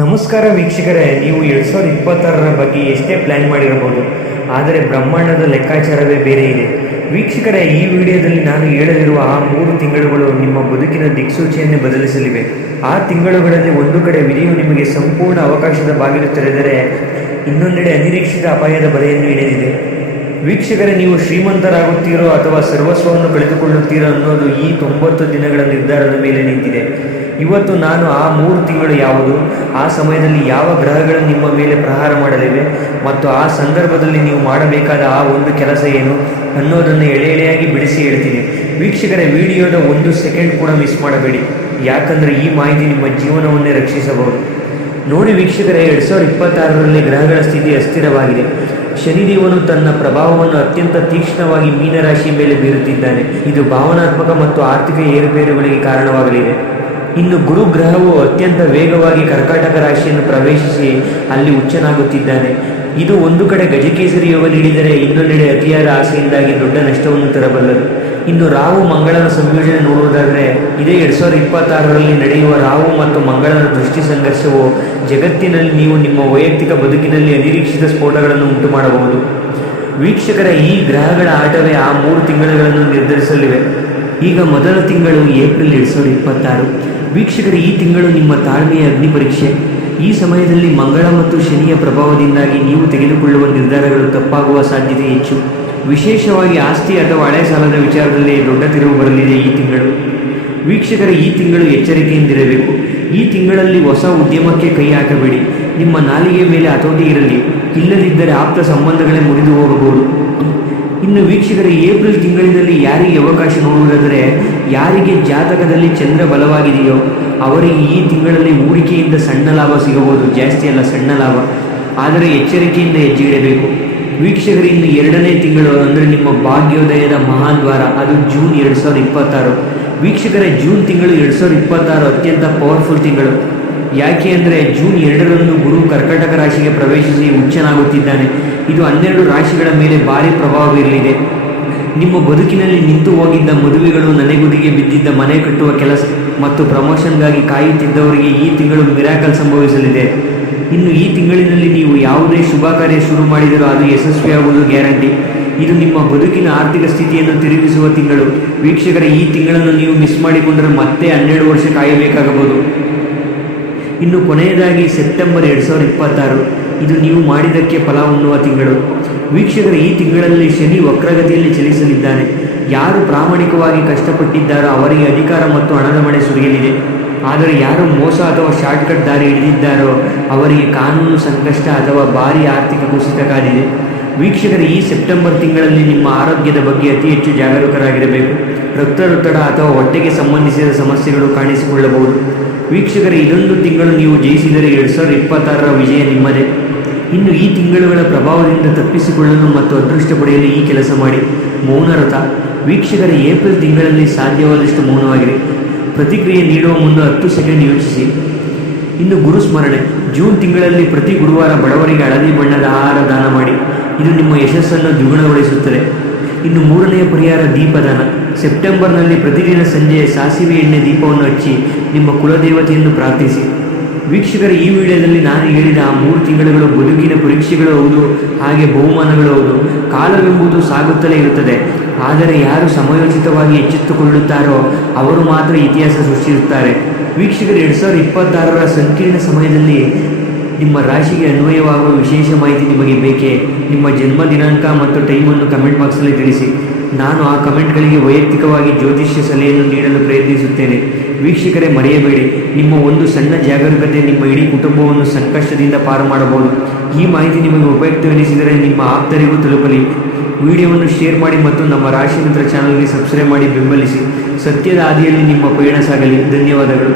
ನಮಸ್ಕಾರ ವೀಕ್ಷಕರೇ, ನೀವು 2026ರ ಬಗ್ಗೆ ಎಷ್ಟೇ ಪ್ಲ್ಯಾನ್ ಮಾಡಿರಬಹುದು, ಆದರೆ ಬ್ರಹ್ಮಾಂಡದ ಲೆಕ್ಕಾಚಾರವೇ ಬೇರೆ ಇದೆ. ವೀಕ್ಷಕರೇ, ಈ ವಿಡಿಯೋದಲ್ಲಿ ನಾನು ಹೇಳಲಿರುವ ಆ 3 ತಿಂಗಳುಗಳು ನಿಮ್ಮ ಬದುಕಿನ ದಿಕ್ಸೂಚಿಯನ್ನೇ ಬದಲಿಸಲಿವೆ. ಆ ತಿಂಗಳುಗಳಲ್ಲಿ ಒಂದು ಕಡೆ ವಿಧಿಯು ನಿಮಗೆ ಸಂಪೂರ್ಣ ಅವಕಾಶದ ಬಾಗಿಲು ತೆರೆದರೆ, ಇನ್ನೊಂದೆಡೆ ಅನಿರೀಕ್ಷಿತ ಅಪಾಯದ ಬಲೆಯನ್ನು ಎಳೆದಿದೆ. ವೀಕ್ಷಕರೇ, ನೀವು ಶ್ರೀಮಂತರಾಗುತ್ತೀರೋ ಅಥವಾ ಸರ್ವಸ್ವವನ್ನು ಕಳೆದುಕೊಳ್ಳುತ್ತೀರೋ ಅನ್ನೋದು ಈ 90 ದಿನಗಳ ನಿರ್ಧಾರದ ಮೇಲೆ ನಿಂತಿದೆ. ಇವತ್ತು ನಾನು ಆ 3 ತಿಂಗಳು ಯಾವುದು, ಆ ಸಮಯದಲ್ಲಿ ಯಾವ ಗ್ರಹಗಳು ನಿಮ್ಮ ಮೇಲೆ ಪ್ರಹಾರ ಮಾಡಲಿವೆ ಮತ್ತು ಆ ಸಂದರ್ಭದಲ್ಲಿ ನೀವು ಮಾಡಬೇಕಾದ ಆ ಒಂದು ಕೆಲಸ ಏನು ಅನ್ನೋದನ್ನು ಎಳೆಯಾಗಿ ಬಿಡಿಸಿ ಹೇಳ್ತೀನಿ. ವೀಕ್ಷಕರೇ, ವಿಡಿಯೋದ 1 ಸೆಕೆಂಡ್ ಕೂಡ ಮಿಸ್ ಮಾಡಬೇಡಿ, ಯಾಕಂದರೆ ಈ ಮಾಹಿತಿ ನಿಮ್ಮ ಜೀವನವನ್ನೇ ರಕ್ಷಿಸಬಹುದು. ನೋಡಿ ವೀಕ್ಷಕರೇ, 2026ರಲ್ಲಿ ಗ್ರಹಗಳ ಸ್ಥಿತಿ ಅಸ್ಥಿರವಾಗಿದೆ. ಶನಿದೇವನು ತನ್ನ ಪ್ರಭಾವವನ್ನು ಅತ್ಯಂತ ತೀಕ್ಷ್ಣವಾಗಿ ಮೀನರಾಶಿಯ ಮೇಲೆ ಬೀರುತ್ತಿದ್ದಾನೆ. ಇದು ಭಾವನಾತ್ಮಕ ಮತ್ತು ಆರ್ಥಿಕ ಏರುಪೇರುಗಳಿಗೆ ಕಾರಣವಾಗಲಿದೆ. ಇನ್ನು ಗುರು ಗ್ರಹವು ಅತ್ಯಂತ ವೇಗವಾಗಿ ಕರ್ಕಾಟಕ ರಾಶಿಯನ್ನು ಪ್ರವೇಶಿಸಿ ಅಲ್ಲಿ ಉಚ್ಚನಾಗುತ್ತಿದ್ದಾನೆ. ಇದು ಒಂದು ಕಡೆ ಗಜಕೇಸರಿ ಯೋಗ ನೀಡಿದರೆ, ಇನ್ನೊಂದೆಡೆ ಅತಿಯಾದ ಆಸೆಯಿಂದಾಗಿ ದೊಡ್ಡ ನಷ್ಟವನ್ನು ತರಬಲ್ಲದು. ಇನ್ನು ರಾಹು ಮಂಗಳನ ಸಂಯೋಜನೆ ನೋಡುವುದಾದರೆ, ಇದೇ 2026ರಲ್ಲಿ ನಡೆಯುವ ರಾಹು ಮತ್ತು ಮಂಗಳನ ದೃಷ್ಟಿ ಸಂಘರ್ಷವು ಜಗತ್ತಿನಲ್ಲಿ ನೀವು ನಿಮ್ಮ ವೈಯಕ್ತಿಕ ಬದುಕಿನಲ್ಲಿ ಅನಿರೀಕ್ಷಿತ ಸ್ಫೋಟಗಳನ್ನು ಉಂಟು ಮಾಡಬಹುದು. ವೀಕ್ಷಕರ, ಈ ಗ್ರಹಗಳ ಆಟವೇ ಆ 3 ತಿಂಗಳುಗಳನ್ನು ನಿರ್ಧರಿಸಲಿವೆ. ಈಗ ಮೊದಲ ತಿಂಗಳು ಏಪ್ರಿಲ್ 2026. ವೀಕ್ಷಕರು, ಈ ತಿಂಗಳು ನಿಮ್ಮ ತಾಳ್ಮೆಯ ಅಗ್ನಿ ಪರೀಕ್ಷೆ. ಈ ಸಮಯದಲ್ಲಿ ಮಂಗಳ ಮತ್ತು ಶನಿಯ ಪ್ರಭಾವದಿಂದಾಗಿ ನೀವು ತೆಗೆದುಕೊಳ್ಳುವ ನಿರ್ಧಾರಗಳು ತಪ್ಪಾಗುವ ಸಾಧ್ಯತೆ ಹೆಚ್ಚು. ವಿಶೇಷವಾಗಿ ಆಸ್ತಿ ಅಥವಾ ಹಳೆ ಸಾಲದ ವಿಚಾರದಲ್ಲಿ ದೊಡ್ಡ ತಿರುವು ಬರಲಿದೆ ಈ ತಿಂಗಳು. ವೀಕ್ಷಕರ, ಈ ತಿಂಗಳು ಎಚ್ಚರಿಕೆಯಿಂದಿರಬೇಕು. ಈ ತಿಂಗಳಲ್ಲಿ ಹೊಸ ಉದ್ಯಮಕ್ಕೆ ಕೈ ಹಾಕಬೇಡಿ. ನಿಮ್ಮ ನಾಲಿಗೆ ಮೇಲೆ ಹತೋಟಿ ಇರಲಿ, ಇಲ್ಲದಿದ್ದರೆ ಆಪ್ತ ಸಂಬಂಧಗಳೇ ಮುರಿದು ಹೋಗಬಹುದು. ಇನ್ನು ವೀಕ್ಷಕರ, ಏಪ್ರಿಲ್ ತಿಂಗಳಿನಲ್ಲಿ ಯಾರಿಗೆ ಅವಕಾಶ ನೋಡುವುದಾದರೆ, ಯಾರಿಗೆ ಜಾತಕದಲ್ಲಿ ಚಂದ್ರ ಬಲವಾಗಿದೆಯೋ ಅವರಿಗೆ ಈ ತಿಂಗಳಲ್ಲಿ ಹೂಡಿಕೆಯಿಂದ ಸಣ್ಣ ಲಾಭ ಸಿಗಬಹುದು. ಜಾಸ್ತಿ ಅಲ್ಲ, ಸಣ್ಣ ಲಾಭ. ಆದರೆ ಎಚ್ಚರಿಕೆಯಿಂದ ಹೆಜ್ಜೆ ಇಡಬೇಕು. ವೀಕ್ಷಕರು, ಇನ್ನು 2ನೇ ತಿಂಗಳು ಅಂದರೆ ನಿಮ್ಮ ಭಾಗ್ಯೋದಯದ ಮಹಾದ್ವಾರ, ಅದು ಜೂನ್ 2026. ವೀಕ್ಷಕರೇ, ಜೂನ್ ತಿಂಗಳು 2026 ಅತ್ಯಂತ ಪವರ್ಫುಲ್ ತಿಂಗಳು. ಯಾಕೆ ಅಂದರೆ ಜೂನ್ 2ರಂದು ಗುರು ಕರ್ಕಾಟಕ ರಾಶಿಗೆ ಪ್ರವೇಶಿಸಿ ಉಚ್ಚನಾಗುತ್ತಿದ್ದಾನೆ. ಇದು 12 ರಾಶಿಗಳ ಮೇಲೆ ಭಾರಿ ಪ್ರಭಾವ ಬೀರಲಿದೆ. ನಿಮ್ಮ ಬದುಕಿನಲ್ಲಿ ನಿಂತು ಹೋಗಿದ್ದ ಮದುವೆಗಳು, ನನೆಗುದಿಗೆ ಬಿದ್ದಿದ್ದ ಮನೆ ಕಟ್ಟುವ ಕೆಲಸ ಮತ್ತು ಪ್ರಮೋಷನ್ಗಾಗಿ ಕಾಯುತ್ತಿದ್ದವರಿಗೆ ಈ ತಿಂಗಳು ಮಿರಾಕಲ್ ಸಂಭವಿಸಲಿದೆ. ಇನ್ನು ಈ ತಿಂಗಳಿನಲ್ಲಿ ನೀವು ಯಾವುದೇ ಶುಭ ಕಾರ್ಯ ಶುರು ಮಾಡಿದರೂ ಅದು ಯಶಸ್ವಿಯಾಗುವುದು ಗ್ಯಾರಂಟಿ. ಇದು ನಿಮ್ಮ ಬದುಕಿನ ಆರ್ಥಿಕ ಸ್ಥಿತಿಯನ್ನು ತಿರುಗಿಸುವ ತಿಂಗಳು. ವೀಕ್ಷಕರ, ಈ ತಿಂಗಳನ್ನು ನೀವು ಮಿಸ್ ಮಾಡಿಕೊಂಡರೆ ಮತ್ತೆ 12 ವರ್ಷ ಕಾಯಬೇಕಾಗಬಹುದು. ಇನ್ನು ಕೊನೆಯದಾಗಿ ಸೆಪ್ಟೆಂಬರ್ 2026. ಇದು ನೀವು ಮಾಡಿದ್ದಕ್ಕೆ ಫಲ ಉಣ್ಣುವ ತಿಂಗಳು. ವೀಕ್ಷಕರು, ಈ ತಿಂಗಳಲ್ಲಿ ಶನಿ ವಕ್ರಗತಿಯಲ್ಲಿ ಚಲಿಸಲಿದ್ದಾನೆ. ಯಾರು ಪ್ರಾಮಾಣಿಕವಾಗಿ ಕಷ್ಟಪಟ್ಟಿದ್ದಾರೋ ಅವರಿಗೆ ಅಧಿಕಾರ ಮತ್ತು ಹಣದ ಮಳೆ ಸುರಿಯಲಿದೆ. ಆದರೆ ಯಾರು ಮೋಸ ಅಥವಾ ಶಾರ್ಟ್ಕಟ್ ದಾರಿ ಹಿಡಿದಿದ್ದಾರೋ ಅವರಿಗೆ ಕಾನೂನು ಸಂಕಷ್ಟ ಅಥವಾ ಭಾರೀ ಆರ್ಥಿಕ ಕುಸಿತ ಕಾದಿದೆ. ವೀಕ್ಷಕರು, ಈ ಸೆಪ್ಟೆಂಬರ್ ತಿಂಗಳಲ್ಲಿ ನಿಮ್ಮ ಆರೋಗ್ಯದ ಬಗ್ಗೆ ಅತಿ ಹೆಚ್ಚು ಜಾಗರೂಕರಾಗಿರಬೇಕು. ರಕ್ತದೊತ್ತಡ ಅಥವಾ ಹೊಟ್ಟೆಗೆ ಸಂಬಂಧಿಸಿದ ಸಮಸ್ಯೆಗಳು ಕಾಣಿಸಿಕೊಳ್ಳಬಹುದು. ವೀಕ್ಷಕರೇ, ಇದೊಂದು ತಿಂಗಳು ನೀವು ಜಯಿಸಿದರೆ 2026ರ ವಿಜಯ ನಿಮ್ಮದೇ. ಇನ್ನು ಈ ತಿಂಗಳುಗಳ ಪ್ರಭಾವದಿಂದ ತಪ್ಪಿಸಿಕೊಳ್ಳಲು ಮತ್ತು ಅದೃಷ್ಟ ಪಡೆಯಲು ಈ ಕೆಲಸ ಮಾಡಿ: ಮೌನವ್ರತ. ವೀಕ್ಷಕರೇ, ಏಪ್ರಿಲ್ ತಿಂಗಳಲ್ಲಿ ಸಾಧ್ಯವಾದಷ್ಟು ಮೌನವಾಗಿರಿ. ಪ್ರತಿಕ್ರಿಯೆ ನೀಡುವ ಮುನ್ನ 10 ಸೆಕೆಂಡ್ ಯೋಚಿಸಿ. ಇನ್ನು ಗುರುಸ್ಮರಣೆ. ಜೂನ್ ತಿಂಗಳಲ್ಲಿ ಪ್ರತಿ ಗುರುವಾರ ಬಡವರಿಗೆ ಹಳದಿ ಬಣ್ಣದ ಆಹಾರ ದಾನ ಮಾಡಿ. ಇದು ನಿಮ್ಮ ಯಶಸ್ಸನ್ನು ದ್ವಿಗುಣಗೊಳಿಸುತ್ತದೆ. ಇನ್ನು 3ನೆಯ ಪರಿಹಾರ, ದೀಪದಾನ. ಸೆಪ್ಟೆಂಬರ್ನಲ್ಲಿ ಪ್ರತಿದಿನ ಸಂಜೆ ಸಾಸಿವೆ ಎಣ್ಣೆ ದೀಪವನ್ನು ಹಚ್ಚಿ ನಿಮ್ಮ ಕುಲದೇವತೆಯನ್ನು ಪ್ರಾರ್ಥಿಸಿ. ವೀಕ್ಷಕರ, ಈ ವಿಡಿಯೋದಲ್ಲಿ ನಾನು ಹೇಳಿದ ಆ 3 ತಿಂಗಳುಗಳು ಬದುಕಿನ ಪರೀಕ್ಷೆಗಳು ಹೌದು, ಹಾಗೆ ಬಹುಮಾನಗಳು ಹೌದು. ಕಾಲವೆಂಬುದು ಸಾಗುತ್ತಲೇ ಇರುತ್ತದೆ, ಆದರೆ ಯಾರು ಸಮಯೋಚಿತವಾಗಿ ಎಚ್ಚೆತ್ತುಕೊಳ್ಳುತ್ತಾರೋ ಅವರು ಮಾತ್ರ ಇತಿಹಾಸ ಸೃಷ್ಟಿಸುತ್ತಾರೆ. ವೀಕ್ಷಕರು, 2026ರ ಸಂಕೀರ್ಣ ಸಮಯದಲ್ಲಿ ನಿಮ್ಮ ರಾಶಿಗೆ ಅನ್ವಯವಾಗುವ ವಿಶೇಷ ಮಾಹಿತಿ ನಿಮಗೆ ಬೇಕೇ? ನಿಮ್ಮ ಜನ್ಮ ದಿನಾಂಕ ಮತ್ತು ಟೈಮನ್ನು ಕಮೆಂಟ್ ಬಾಕ್ಸಲ್ಲಿ ತಿಳಿಸಿ. ನಾನು ಆ ಕಮೆಂಟ್ಗಳಿಗೆ ವೈಯಕ್ತಿಕವಾಗಿ ಜ್ಯೋತಿಷ್ಯ ಸಲಹೆಯನ್ನು ನೀಡಲು ಪ್ರಯತ್ನಿಸುತ್ತೇನೆ. ವೀಕ್ಷಕರೇ, ಮರೆಯಬೇಡಿ, ನಿಮ್ಮ ಒಂದು ಸಣ್ಣ ಜಾಗರೂಕತೆ ನಿಮ್ಮ ಇಡೀ ಕುಟುಂಬವನ್ನು ಸಂಕಷ್ಟದಿಂದ ಪಾರು ಮಾಡಬಹುದು. ಈ ಮಾಹಿತಿ ನಿಮಗೆ ಉಪಯುಕ್ತವೆನಿಸಿದರೆ ನಿಮ್ಮ ಆಪ್ತರಿಗೂ ತಲುಪಲಿ. ವಿಡಿಯೋವನ್ನು ಶೇರ್ ಮಾಡಿ ಮತ್ತು ನಮ್ಮ ರಾಶಿ ಮಿತ್ರ ಚಾನಲ್ಗೆ ಸಬ್ಸ್ಕ್ರೈಬ್ ಮಾಡಿ ಬೆಂಬಲಿಸಿ. ಸತ್ಯದ ಹಾದಿಯಲ್ಲಿ ನಿಮ್ಮ ಪಯಣ ಸಾಗಲಿ. ಧನ್ಯವಾದಗಳು.